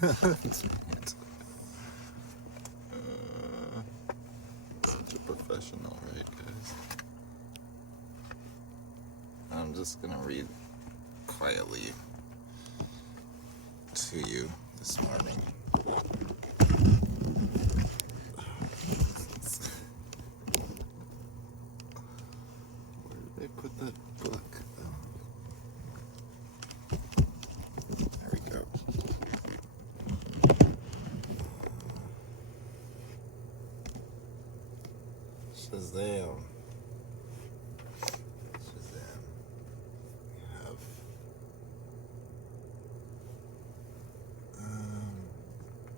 Such a professional, right, guys? I'm just gonna read quietly to you this morning. Where did they put that book? There we go. Shazam. We have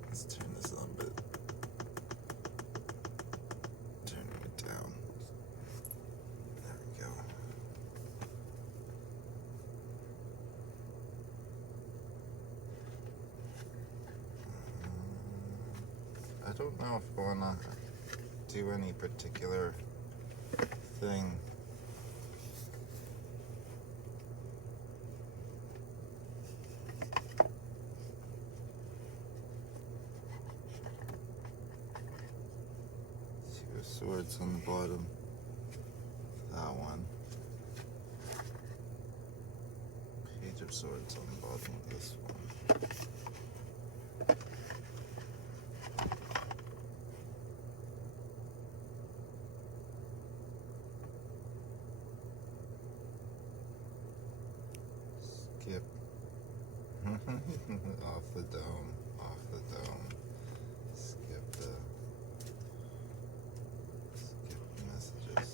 let's turn this on a bit. Turning it down. There we go. I don't know if I wanna do any particular thing. Two of Swords on the bottom. That one. Page of Swords on the bottom of this one. Skip. Off the dome. Off the dome. Skip the messages.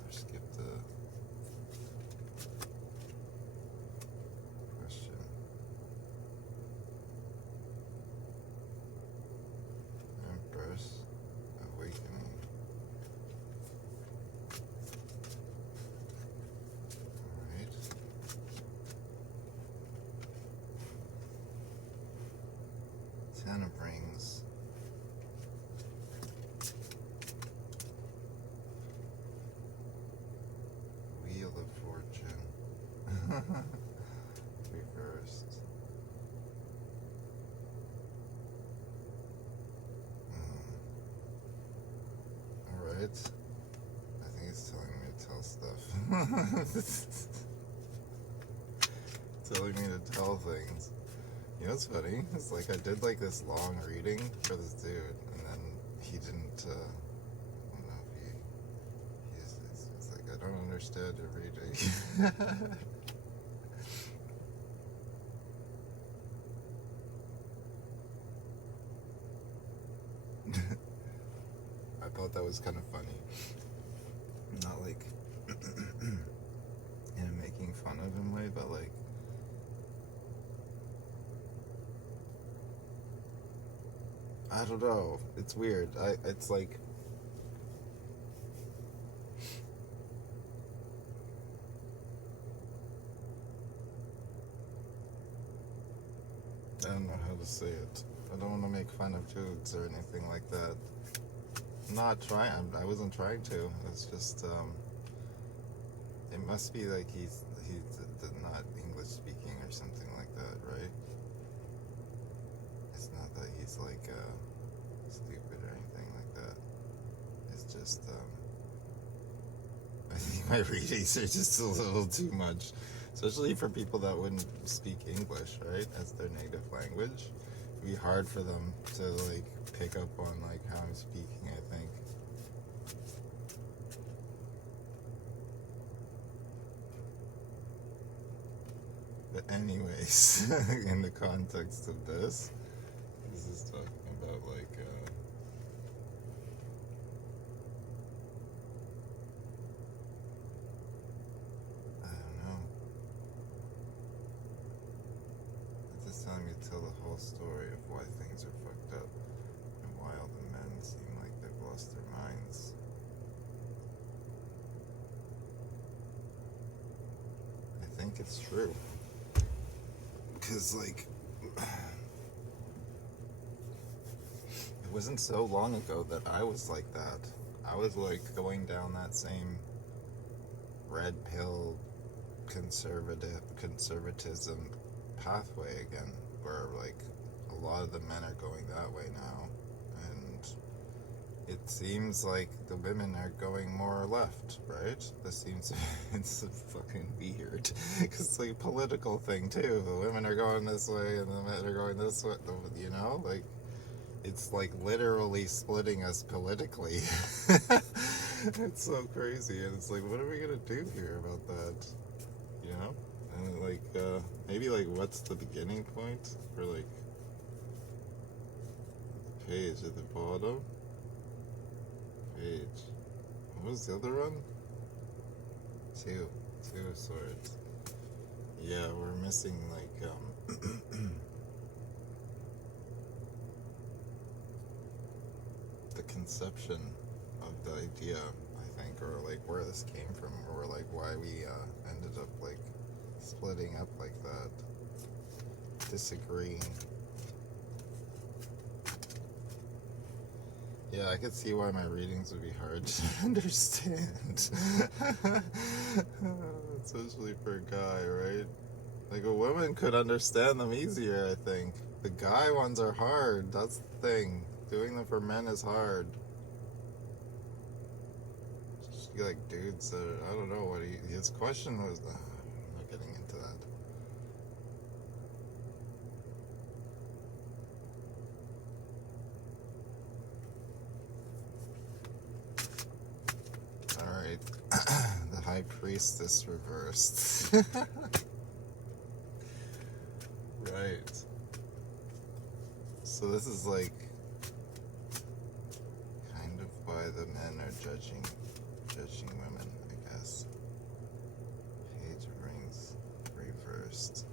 Or skip the question. Empress. Awakening. Alright. Ten of Rings. Wheel of Fortune. Reversed. Alright. I think it's telling me to tell stuff. Telling me to tell things. You know what's funny? It's like I did like this long reading for this dude, and then he didn't, I don't know if he's like, I don't understand your reading. I thought that was kind of funny. Not like in a making fun of him way, but like, I don't know. It's weird. It's like, I don't know how to say it. I don't want to make fun of dudes or anything like that. I'm not trying. I wasn't trying to. It's just, it must be like he's not English speaking or something like that, right? It's not that he's like stupid or anything like that. It's just I think my readings are just a little too much, especially for people that wouldn't speak English, right, as their native language. It'd be hard for them to like pick up on like how I'm speaking, I think. But anyways, in the context of this is talking about like I don't know. It's just telling me to tell the whole story of why things are fucked up and why all the men seem like they've lost their minds. I think it's true. Because, like, it wasn't so long ago that I was like that. I was, like, going down that same red pill conservatism pathway again, where, like, a lot of the men are going that way now, and it seems like the women are going more left, right? This seems it's fucking weird because it's like a political thing too. The women are going this way and the men are going this way. You know, like it's like literally splitting us politically. It's so crazy, and it's like, what are we gonna do here about that? You know, and like maybe like what's the beginning point for like the page at the bottom? Page. What was the other one? Two swords. Yeah, we're missing like the conception of the idea, I think, or like where this came from, or like why we ended up like splitting up like that, disagreeing. Yeah, I could see why my readings would be hard to understand. Especially for a guy, right? Like a woman could understand them easier, I think. The guy ones are hard, that's the thing. Doing them for men is hard. Just like dudes that, I don't know what his question was. I'm not getting into that. Alright, the High Priestess reversed. Right. So this is like kind of why the men are judging women, I guess. Page of Rings reversed.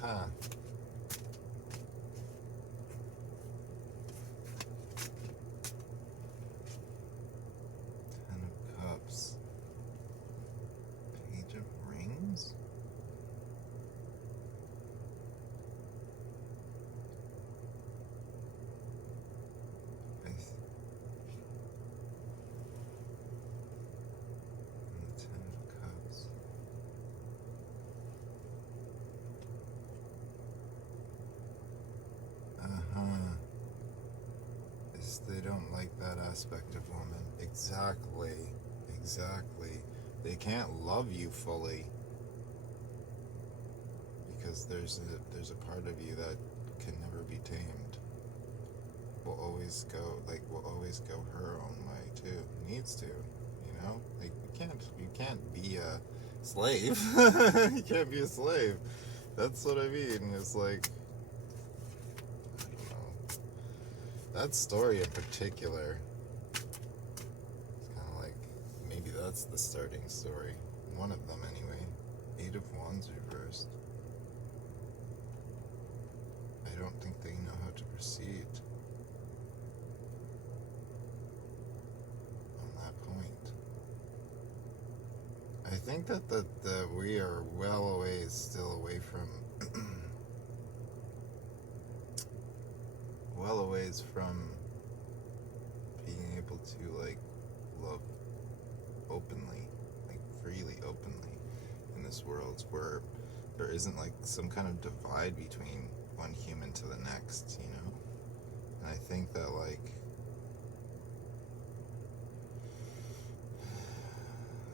Huh. Ten of Cups. Page of Rings? Ten of Cups. They don't like that aspect of women. Exactly. They can't love you fully because there's a part of you that can never be tamed. Will always go her own way too. Needs to, you know? Like you can't be a slave. You can't be a slave. That's what I mean. It's like, I don't know. That story in particular, it's kind of like, maybe that's the starting story. One of them, anyway. 8 of Wands reversed. I don't think they know how to proceed on that point. I think that we are still away from well a ways from being able to like love openly, like freely, openly in this world where there isn't like some kind of divide between one human to the next, you know? And I think that like,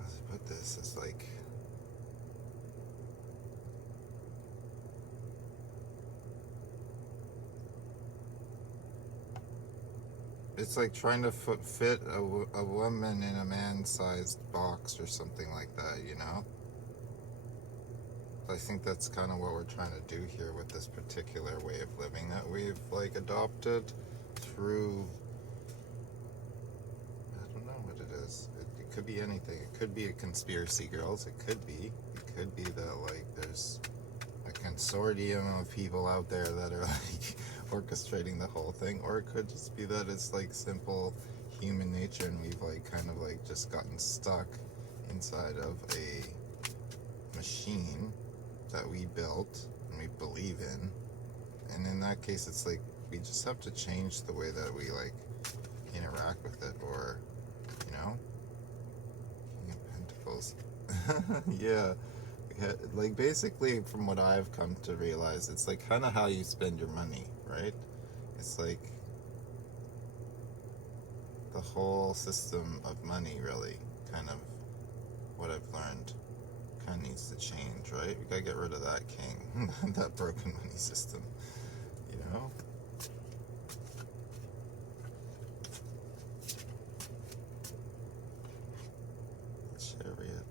how to put this, it's like, it's like trying to fit a woman in a man-sized box or something like that, you know? I think that's kind of what we're trying to do here with this particular way of living that we've like adopted through, I don't know what it is. It could be anything. It could be a conspiracy, girls. It could be that like there's a consortium of people out there that are like orchestrating the whole thing, or it could just be that it's like simple human nature and we've like kind of like just gotten stuck inside of a machine that we built and we believe in. And in that case, it's like we just have to change the way that we like interact with it, or, you know? King of pentacles. Yeah. Like, basically, from what I've come to realize, it's like kind of how you spend your money, right? It's like the whole system of money, really, kind of what I've learned, kind of needs to change, right? We gotta get rid of that king, that broken money system, you know? Chariot.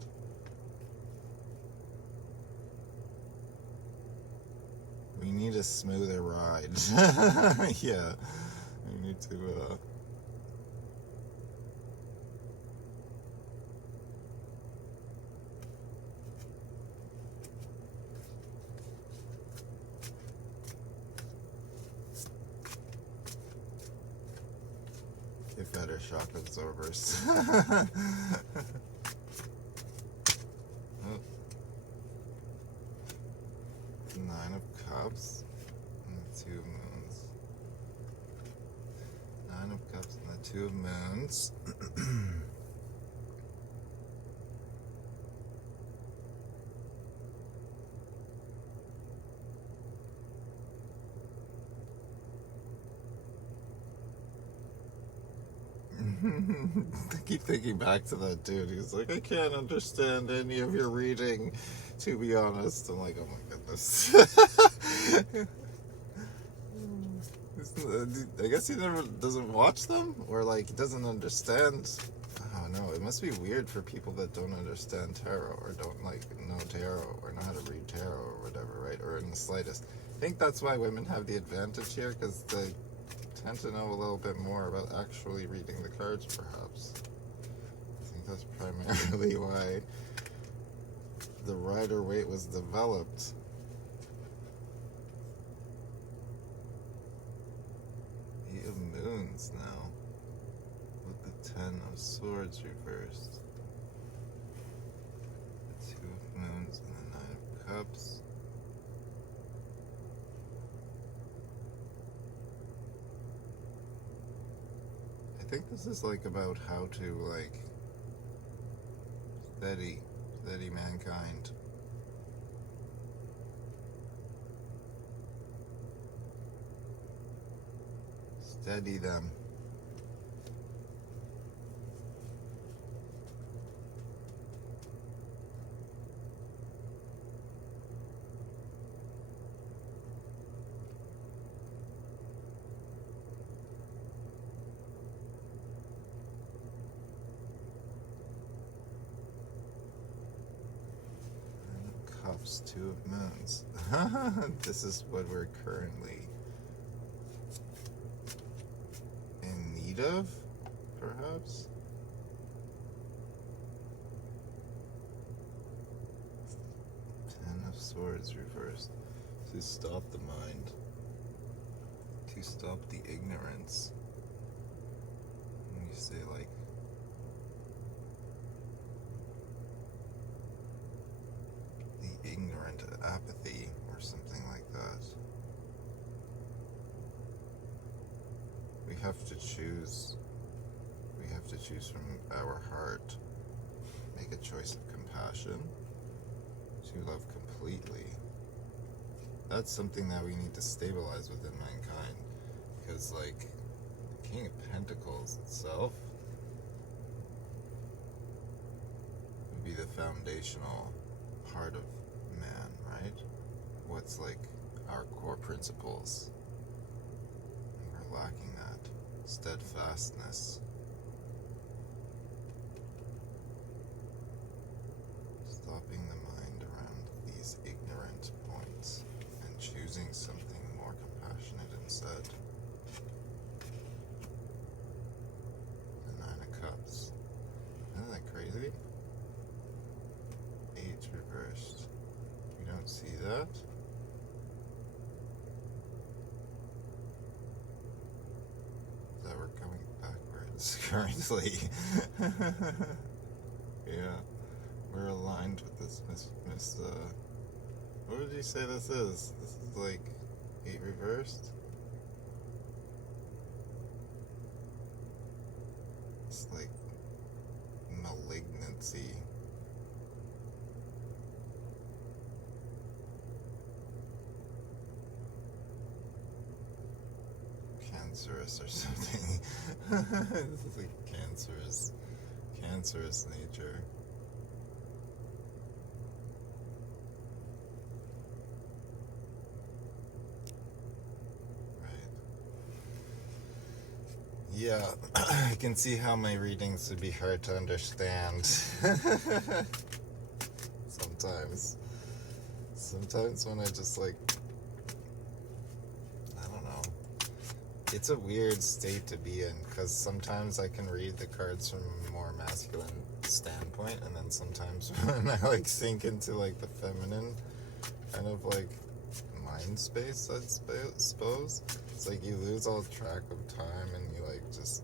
We need a smoother ride. Yeah. We need to, get better shock absorbers. Oh, 9 of Cups and the 2 of Moons. 9 of Cups and the 2 of Moons. I keep thinking back to that dude. He's like, I can't understand any of your reading, to be honest. I'm like, oh my goodness. I guess he never doesn't watch them, or like doesn't understand. I don't know. It must be weird for people that don't understand tarot, or don't like know tarot, or know how to read tarot, or whatever, right? Or in the slightest. I think that's why women have the advantage here, because they tend to know a little bit more about actually reading the cards, perhaps. I think that's primarily why the Rider-Waite was developed. Eight of Moons now, with the 10 of Swords reversed. The 2 of Moons and the 9 of Cups. I think this is like about how to like steady mankind. Steady them. Cups, 2 of Moons. This is what we're currently in need of, perhaps? Ten of Swords reversed. To stop the mind. To stop the ignorance. When you say like ignorant apathy or something like that. We have to choose. We have to choose from our heart. Make a choice of compassion to love completely. That's something that we need to stabilize within mankind, because like the King of Pentacles itself would be the foundational part of man, right? What's like our core principles? And we're lacking that steadfastness. Stopping the mind around these ignorant points and choosing something more compassionate instead. The 9 of Cups. Isn't that crazy? 8 reversed. You don't see that? That we're coming backwards currently. Yeah, we're aligned with this what did you say this is? This is like 8 reversed? It's like malignancy cancerous or something. This is like cancerous nature. Yeah, I can see how my readings would be hard to understand. Sometimes. Sometimes when I just like, I don't know. It's a weird state to be in, because sometimes I can read the cards from a more masculine standpoint, and then sometimes when I like sink into like the feminine kind of like mind space, I suppose, it's like you lose all track of time, and you like just,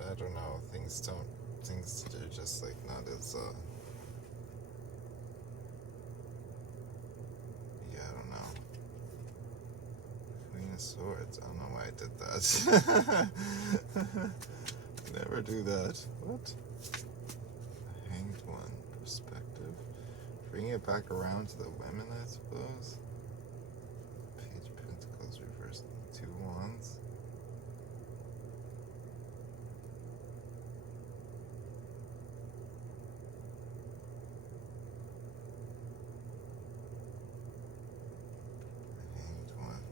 I don't know, things are just like not as yeah, I don't know. Queen of Swords, I don't know why I did that. Never do that. What? Hanged One, perspective. Bring it back around to the women, I suppose. Page of Pentacles reversed. 2 Wands. Hanged One.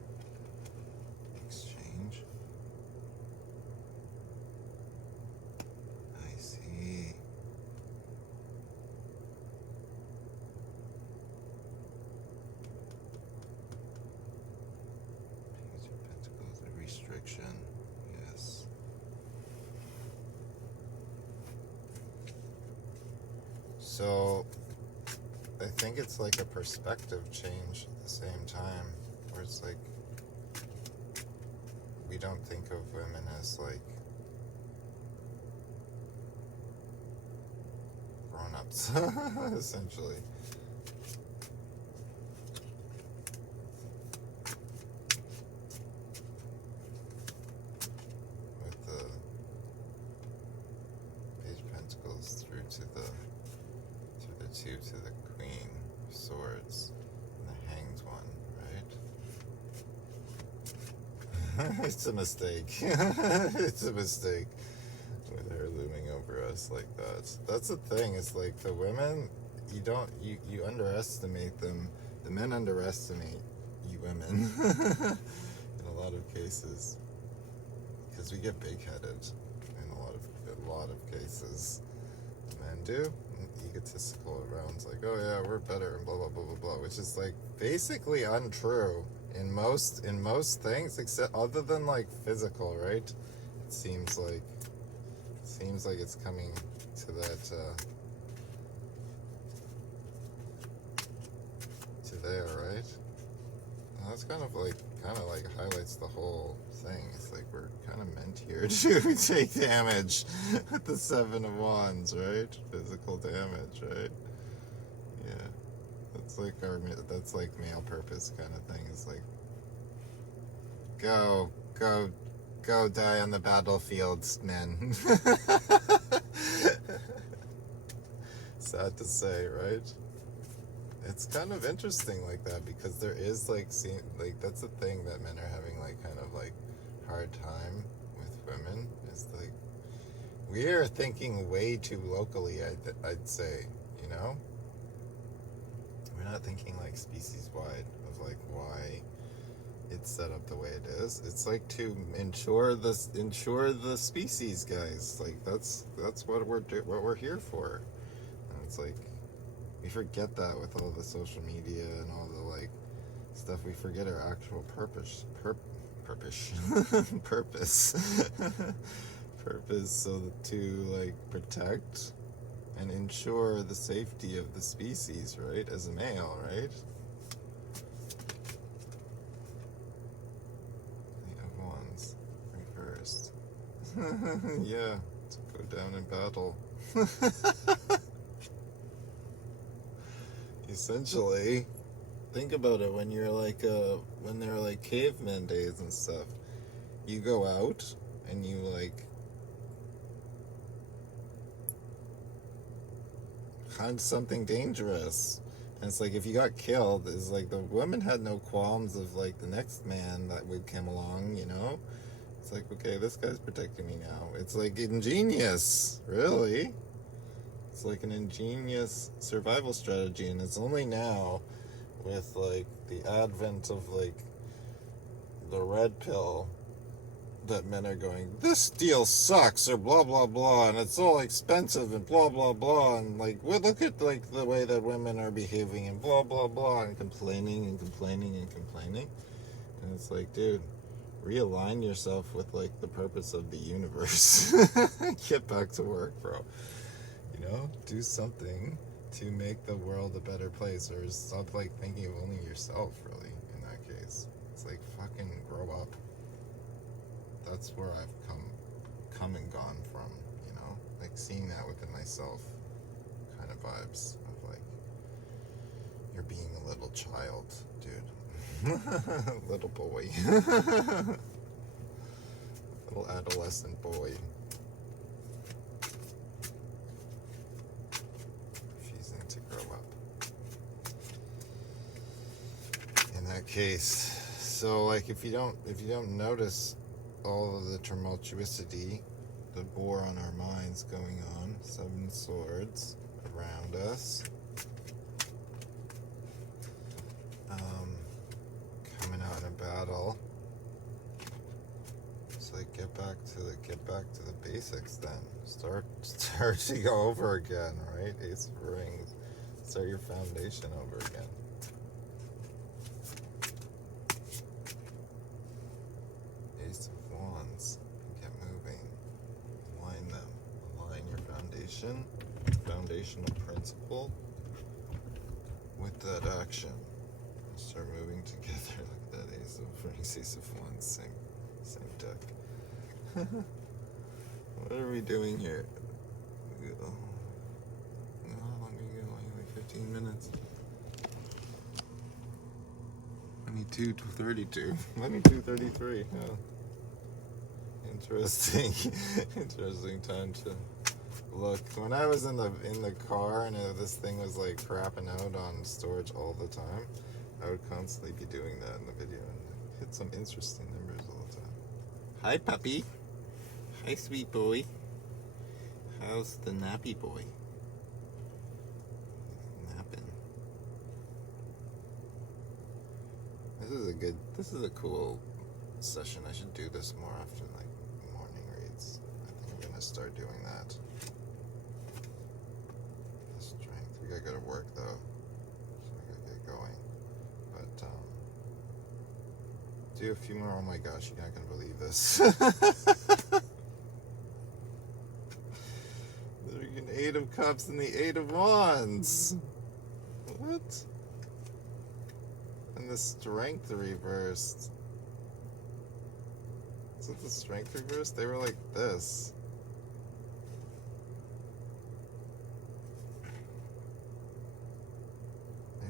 Exchange. I see. Page of Pentacles, a restriction. Yes. So, I think it's like a perspective change at the same time, where it's like, we don't think of women as like grown-ups, essentially. With the Page of Pentacles through the 2 to the Queen of Swords, and the Hanged One, right? It's a mistake. It's a mistake with her looming over us like that. That's the thing, it's like the women, you underestimate them. The men underestimate you women in a lot of cases, because we get big-headed in a lot of cases. Men do egotistical around, it's like, oh yeah, we're better and blah blah blah blah blah, which is like basically untrue in most things, except other than like physical, right? It seems like it's coming to that to there, right? And that's kind of like highlights the whole thing. It's like we're kind of meant here to take damage with the 7 of Wands, right? Physical damage, right? Yeah, that's like male purpose kind of thing. It's like, go die on the battlefields, men. Sad to say, right? It's kind of interesting like that, because there is like that's the thing that men are having like kind of like hard time with women, is like we are thinking way too locally, I'd say, you know? We're not thinking like species wide of like why it's set up the way it is. It's like to ensure the species, guys. Like that's what we're here for. And it's like we forget that with all the social media and all the like stuff. We forget our actual purpose. Purpose, so to like protect and ensure the safety of the species, right? As a male, right? The of Wands reversed. Yeah, to go down in battle. Essentially, think about it. When you're like when they're like caveman days and stuff, you go out and you like hunt something dangerous. And it's like if you got killed, it's like the woman had no qualms of like the next man that would come along, you know? It's like, okay, this guy's protecting me now. It's like ingenious, really. It's like an ingenious survival strategy, and it's only now with like the advent of like the red pill that men are going, this deal sucks, or blah blah blah, and it's all expensive and blah blah blah, and like look at like the way that women are behaving and blah blah blah, and complaining and complaining and complaining. And it's like, dude, realign yourself with like the purpose of the universe. Get back to work, bro. You know, do something to make the world a better place, or stop like thinking of only yourself, really, in that case. It's like, fucking grow up. That's where I've come and gone from, you know? Like seeing that within myself kind of vibes of like, you're being a little child, dude. Little boy. Little adolescent boy. Refusing to grow up. In that case. So like if you don't notice all of the tumultuosity, the war on our minds going on, 7 swords around us, coming out in a battle. So like get back to the basics then. Start to go over again, right? Ace of Rings. Start your foundation over again. Ace of Wands. Get moving. Align them. Align your foundation, foundational principle with that action. Start moving together like that. Ace of Rings, Ace of Wands, same deck. What are we doing here? How long are we going? Like 15 minutes. 22:32. 22:33. Oh. Interesting. Interesting time to look. When I was in the car and this thing was like crapping out on storage all the time, I would constantly be doing that in the video and hit some interesting numbers all the time. Hi, puppy. Hi, sweet boy. How's the nappy boy? Napping. This is a cool session. I should do this more often, like morning reads. I think I'm gonna start doing that. The strength. We gotta go to work though, so I gotta get going. But do a few more. Oh my gosh, you're not gonna believe this. There's an 8 of Cups and the 8 of Wands. What? And the Strength reversed. Is it the Strength reversed? They were like this.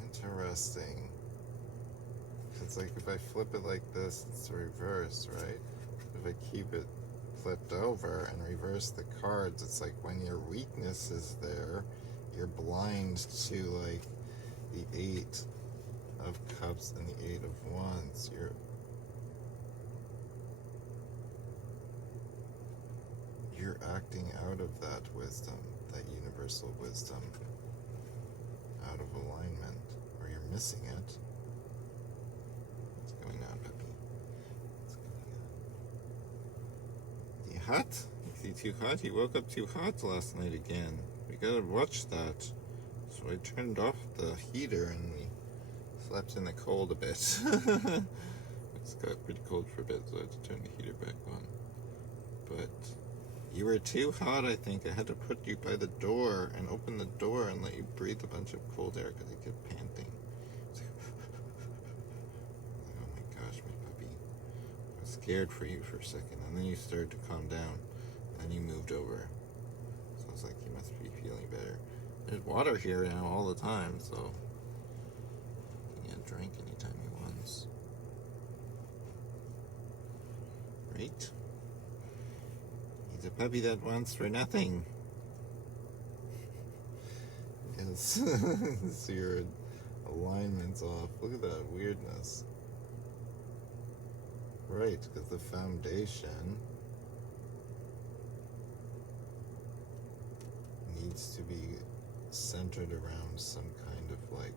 Interesting. It's like if I flip it like this, it's reversed, right? If I keep it flipped over and reverse the cards, it's like when your weakness is there, you're blind to like the 8 of Cups and the 8 of Wands. You're acting out of that wisdom, that universal wisdom, out of alignment, or you're missing it. What's going on, puppy? What's going on? You hot? Is he too hot? He woke up too hot last night again. We gotta watch that. So I turned off the heater and we slept in the cold a bit. It's got pretty cold for a bit, so I had to turn the heater back on. But you were too hot, I think. I had to put you by the door and open the door and let you breathe a bunch of cold air because you kept panting. Oh my gosh, my puppy. I was scared for you for a second, and then you started to calm down, and then you moved over. So I was like, you must be feeling better. There's water here now all the time, so you can drink anytime he wants. Right? He's a puppy that wants for nothing. Yes. So you're alignment's off. Look at that weirdness. Right, because the foundation needs to be centered around some kind of like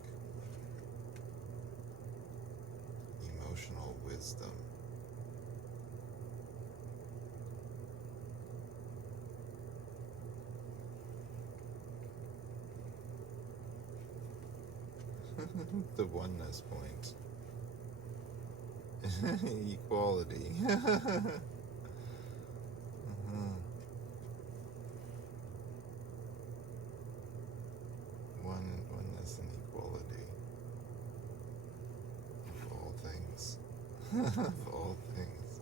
emotional wisdom. The oneness point. Equality. Oneness and equality. Of all things. Of all things.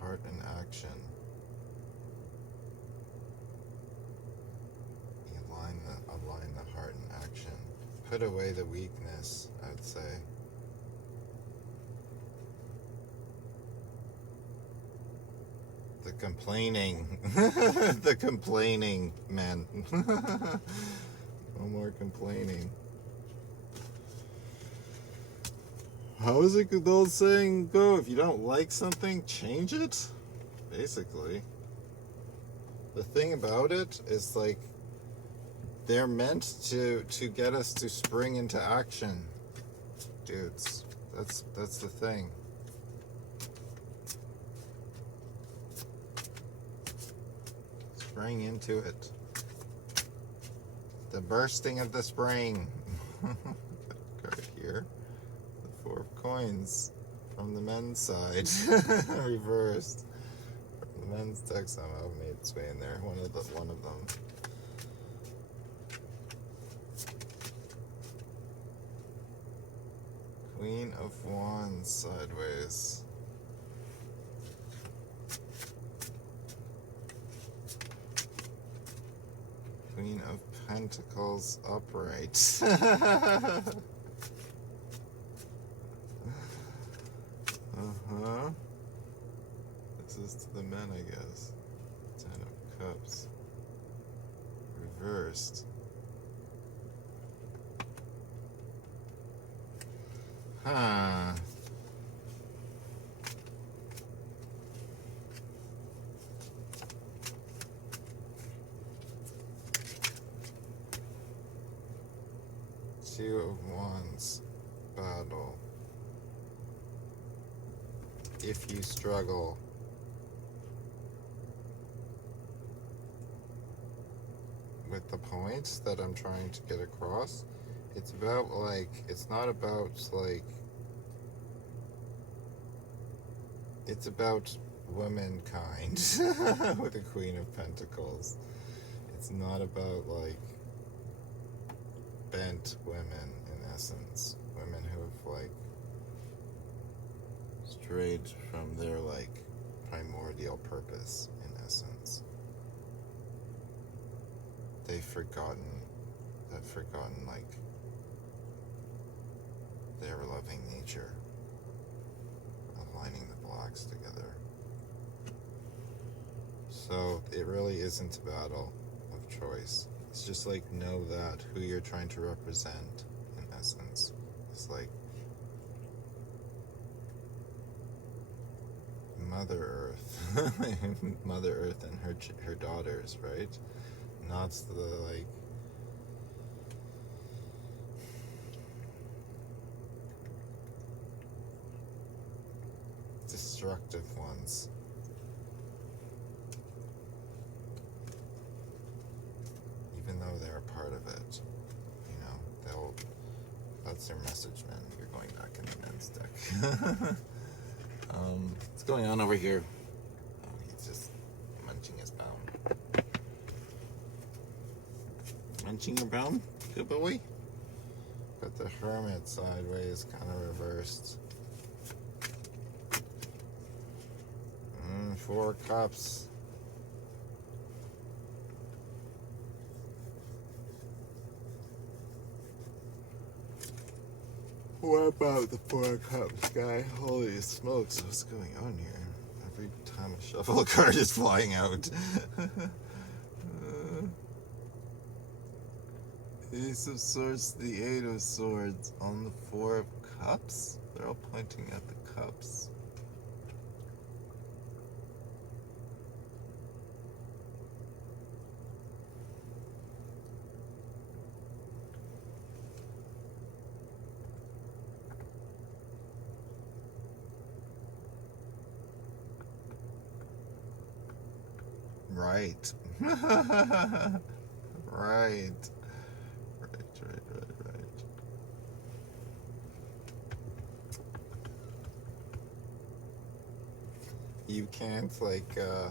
Heart and action. Align the heart and action. Put away the weakness, I would say. The complaining. The complaining, man. No more complaining. How is it the old saying go? If you don't like something, change it? Basically. The thing about it is like they're meant to get us to spring into action, dudes. That's the thing. Spring into it. The bursting of the spring. Card here. The 4 of coins from the men's side, reversed. From the men's deck somehow made its way in there. One of them. Queen of Wands sideways. Queen of Pentacles upright. This is to the men, I guess. 10 of Cups. Reversed. Huh. Two of Wands. Battle. If you struggle. With the points that I'm trying to get across, it's about like, it's not about like, it's about womankind with the Queen of Pentacles. It's not about like bent women in essence. Women who have like strayed from their like primordial purpose in essence. They've forgotten like their loving nature, aligning the blocks together. So it really isn't a battle of choice. It's just like, know that who you're trying to represent in essence. It's like Mother Earth. Mother Earth and her daughters, right? Not the like destructive ones. Even though they're a part of it, you know, that's their message, man. You're going back in the men's deck. What's going on over here? Oh, he's just munching his bone. Munching your bone? Good boy. Got the Hermit sideways, kind of reversed. 4 cups. What about the 4 cups, guy? Holy smokes, what's going on here? Every time I shuffle, a card is flying out. Ace of Swords, the Eight of Swords on the Four of Cups? They're all pointing at the cups. Right. Right. Right, right, right, right. You can't, like, it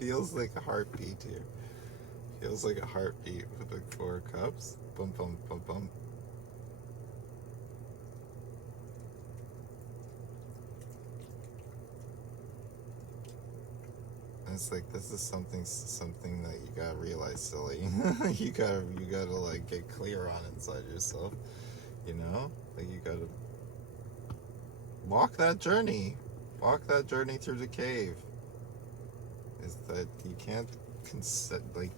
feels like a heartbeat here. Feels like a heartbeat with the Four of Cups. Bum, bum, bum, bum. It's like this is something that you gotta realize, silly. you gotta like get clear on inside yourself. You know, like you gotta walk that journey. Walk that journey through the cave. Is that you can't like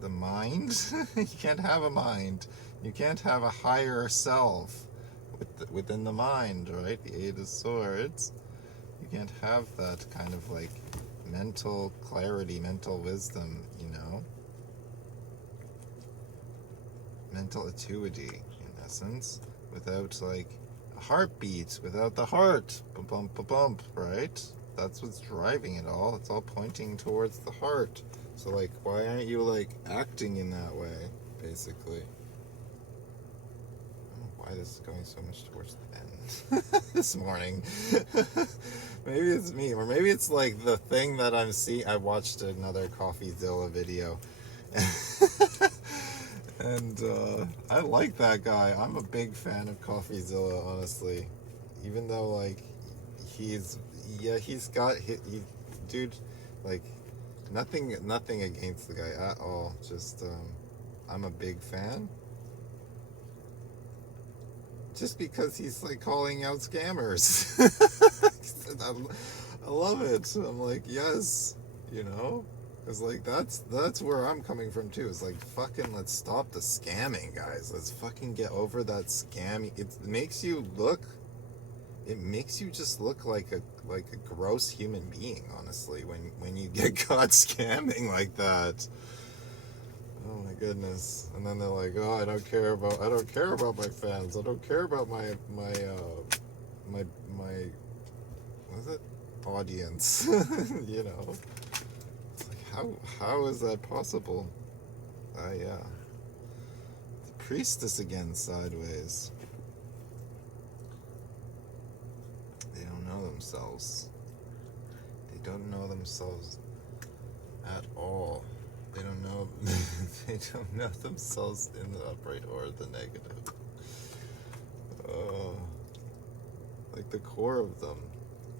the mind. You can't have a mind. You can't have a higher self within the mind, right? The Eight of Swords. You can't have that kind of like mental clarity, mental wisdom, you know? Mental acuity, in essence, without like a heartbeat, without the heart. Bump, bump, bump, bump, right? That's what's driving it all. It's all pointing towards the heart. So, like, why aren't you, like, acting in that way, basically? I don't know why this is going so much towards the end this morning. Maybe it's me, or maybe it's like the thing that I'm seeing. I watched another CoffeeZilla video, and I like that guy. I'm a big fan of CoffeeZilla, honestly. Even though like he's got dude, like nothing against the guy at all. Just I'm a big fan. Just because he's like calling out scammers. I love it. I'm like, yes, you know, because like that's where I'm coming from too. It's like fucking let's stop the scamming, guys. Let's fucking get over that scamming. It makes you just look like a gross human being, honestly, when you get caught scamming like that. Oh my goodness. And then they're like, "Oh, I don't care about my fans. I don't care about my what is it? Audience." You know. It's like how is that possible? Yeah. The priestess again sideways. They don't know themselves. They don't know themselves at all. They don't know they don't know themselves in the upright or the negative. Oh, like the core of them,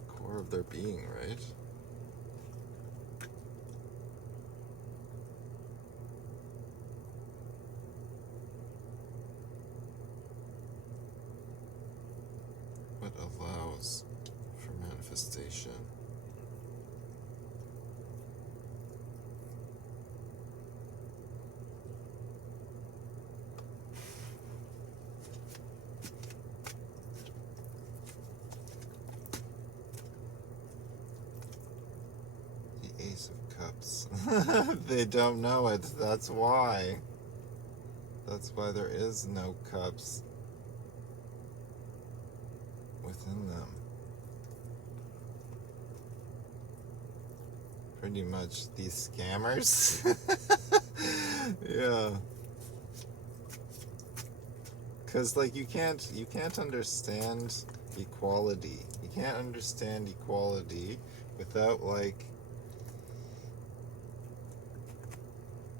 core of their being, right? What allows for manifestation? The Ace of Cups. They don't know it. That's why. That's why there is no cups within them. Pretty much these scammers. Yeah. Cause like you can't understand equality. You can't understand equality without like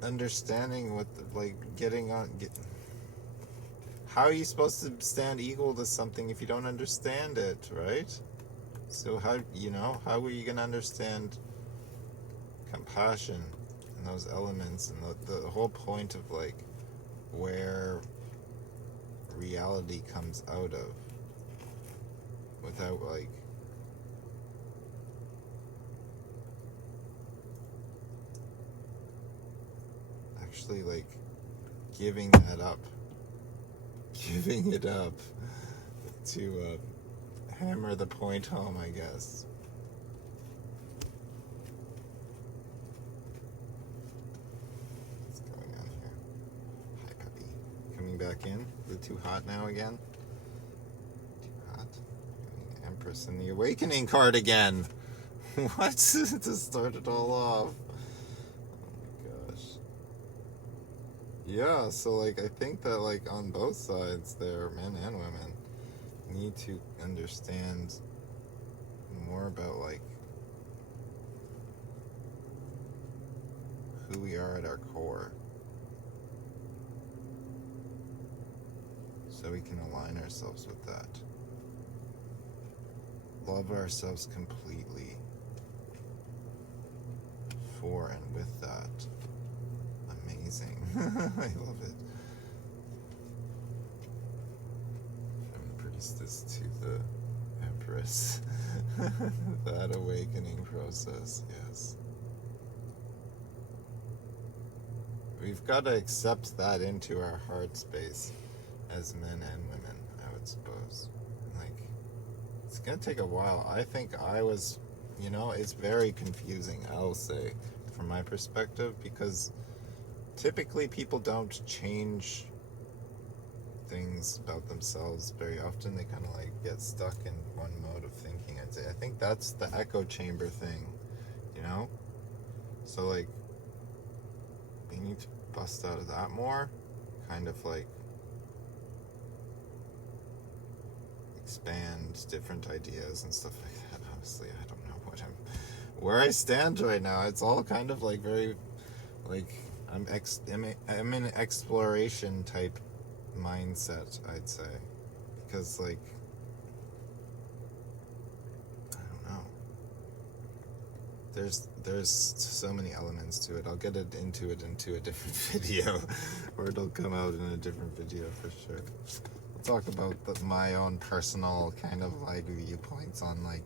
understanding what like how are you supposed to stand equal to something if you don't understand it, right? So how are you gonna understand compassion and those elements and the whole point of like where reality comes out of without like actually like giving that up, giving it up to hammer the point home, I guess. What's going on here? Hi, puppy. Coming back in? Is it too hot now again? Too hot? Empress and the Awakening card again. What? To start it all off. Oh my gosh. Yeah, so like I think that like on both sides there, men and women, need to understand more about like who we are at our core, so we can align ourselves with that. Love ourselves completely for and with that. Amazing. I love it. I'm gonna produce this to the Empress. That awakening process, yes. We've got to accept that into our heart space as men and women, I would suppose. Like, it's gonna take a while. I think I was, it's very confusing, I'll say, from my perspective, because typically people don't change things about themselves very often. They kind of like get stuck in one mode of thinking, I'd say. I think that's the echo chamber thing, So like, we need to bust out of that more, kind of like expand different ideas and stuff like that. Honestly, I don't know where I stand right now. It's all kind of like very, like, I'm in an exploration type mindset, I'd say, because like, I don't know, there's so many elements to it. I'll get into a different video, or it'll come out in a different video for sure. We'll talk about my own personal kind of like viewpoints on like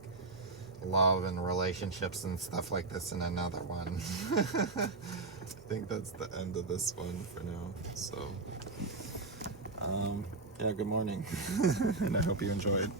love and relationships and stuff like this in another one. I think that's the end of this one for now. So, yeah, good morning, and I hope you enjoyed.